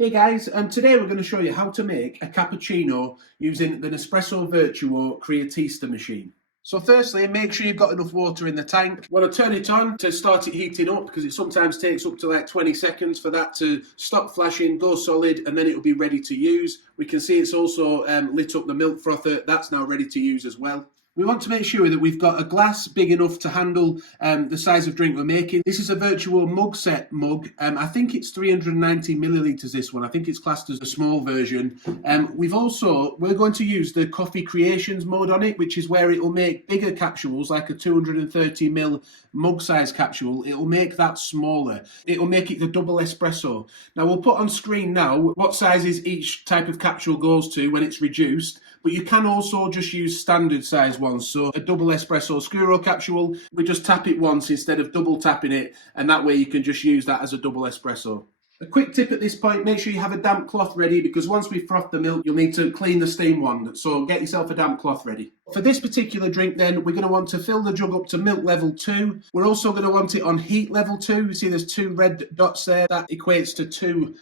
Hey guys, today we're going to show you how to make a cappuccino using the Nespresso Vertuo Creatista machine. So firstly, make sure you've got enough water in the tank. You want to turn it on to start it heating up because it sometimes takes up to like 20 seconds for that to stop flashing, go solid, and then it'll be ready to use. We can see it's also lit up the milk frother. That's now ready to use as well. We want to make sure that we've got a glass big enough to handle the size of drink we're making. This is a Vertuo mug set mug. I think it's 390 millilitres, this one. I think it's classed as a small version. We're going to use the coffee creations mode on it, which is where it will make bigger capsules, like a 230 ml mug size capsule. It will make that smaller. It will make it the double espresso. Now we'll put on screen now what sizes each type of capsule goes to when it's reduced, but you can also just use standard size ones. So a double espresso scuro capsule, we just tap it once instead of double tapping it, and that way you can just use that as a double espresso. A quick tip at this point, make sure you have a damp cloth ready, because once we froth the milk, you'll need to clean the steam wand. So get yourself a damp cloth ready. For this particular drink then, we're going to want to fill the jug up to milk level 2. We're also going to want it on heat level 2. You see there's 2 red dots there. That equates to 2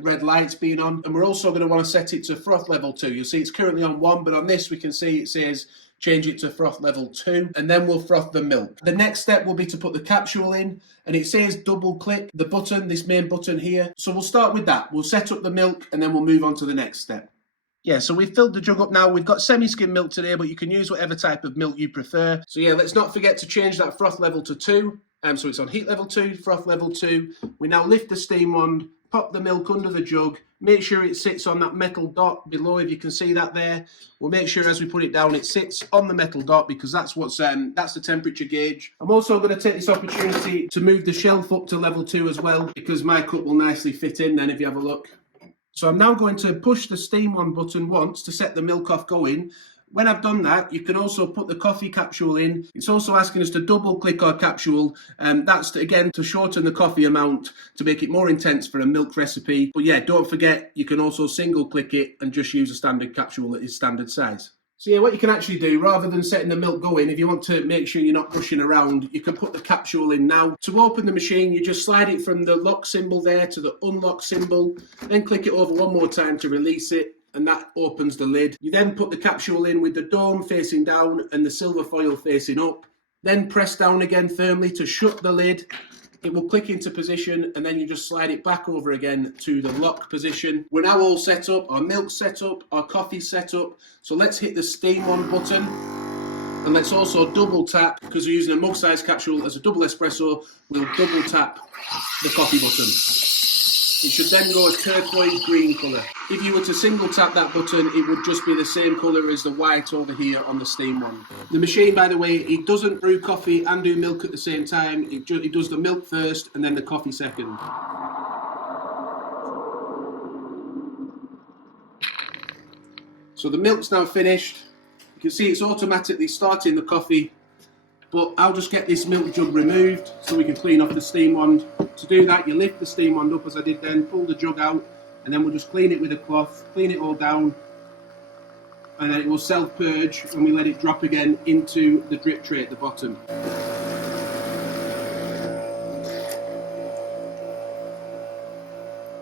red lights being on. And we're also going to want to set it to froth level 2. You'll see it's currently on 1, but on this we can see it says change it to froth level 2, and then we'll froth the milk. The next step will be to put the capsule in, and it says double click the button, this main button here. So we'll start with that. We'll set up the milk and then we'll move on to the next step. Yeah, so we've filled the jug up now. We've got semi-skim milk today, but you can use whatever type of milk you prefer. So yeah, let's not forget to change that froth level to 2. So it's on heat level 2, froth level 2. We now lift the steam wand, pop the milk under the jug, make sure it sits on that metal dot below, if you can see that there. We'll make sure as we put it down it sits on the metal dot, because that's the temperature gauge. I'm also going to take this opportunity to move the shelf up to level 2 as well, because my cup will nicely fit in then if you have a look. So I'm now going to push the steam on button once to set the milk off going. When I've done that, you can also put the coffee capsule in. It's also asking us to double click our capsule. That's again to shorten the coffee amount to make it more intense for a milk recipe. But yeah, don't forget, you can also single click it and just use a standard capsule that is standard size. So yeah, what you can actually do, rather than setting the milk going, if you want to make sure you're not rushing around, you can put the capsule in now. To open the machine, you just slide it from the lock symbol there to the unlock symbol, then click it over one more time to release it, and that opens the lid. You then put the capsule in with the dome facing down and the silver foil facing up. Then press down again firmly to shut the lid. It will click into position, and then you just slide it back over again to the lock position. We're now all set up, our milk's set up, our coffee's set up. So let's hit the steam on button, and let's also double tap, because we're using a mug size capsule as a double espresso, we'll double tap the coffee button. It should then go a turquoise green colour. If you were to single tap that button, it would just be the same colour as the white over here on the steam one. The machine, by the way, it doesn't brew coffee and do milk at the same time. It does the milk first and then the coffee second. So the milk's now finished. You can see it's automatically starting the coffee. But I'll just get this milk jug removed so we can clean off the steam wand. To do that, you lift the steam wand up as I did then, pull the jug out, and then we'll just clean it with a cloth, clean it all down, and then it will self-purge when we let it drop again into the drip tray at the bottom.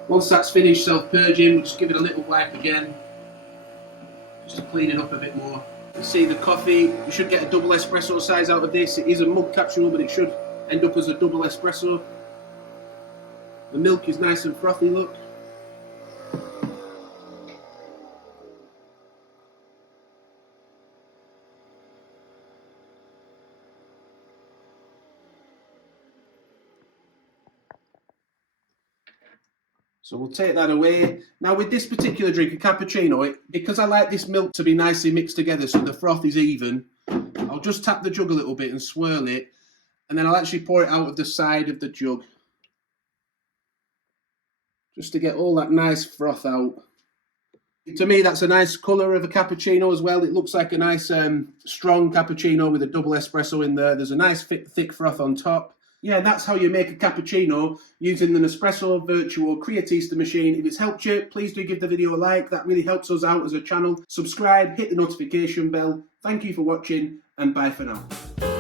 Once that's finished self-purging, we'll just give it a little wipe again, just to clean it up a bit more. You see the coffee, you should get a double espresso size out of this. It is a mug capsule, but it should end up as a double espresso. The milk is nice and frothy, look. So we'll take that away. Now with this particular drink, a cappuccino, because I like this milk to be nicely mixed together so the froth is even, I'll just tap the jug a little bit and swirl it, and then I'll actually pour it out of the side of the jug, just to get all that nice froth out. To me, that's a nice colour of a cappuccino as well. It looks like a nice strong cappuccino with a double espresso in there. There's a nice thick froth on top. Yeah, that's how you make a cappuccino using the Nespresso Vertuo Creatista machine. If it's helped you, please do give the video a like. That really helps us out as a channel. Subscribe, hit the notification bell. Thank you for watching, and bye for now.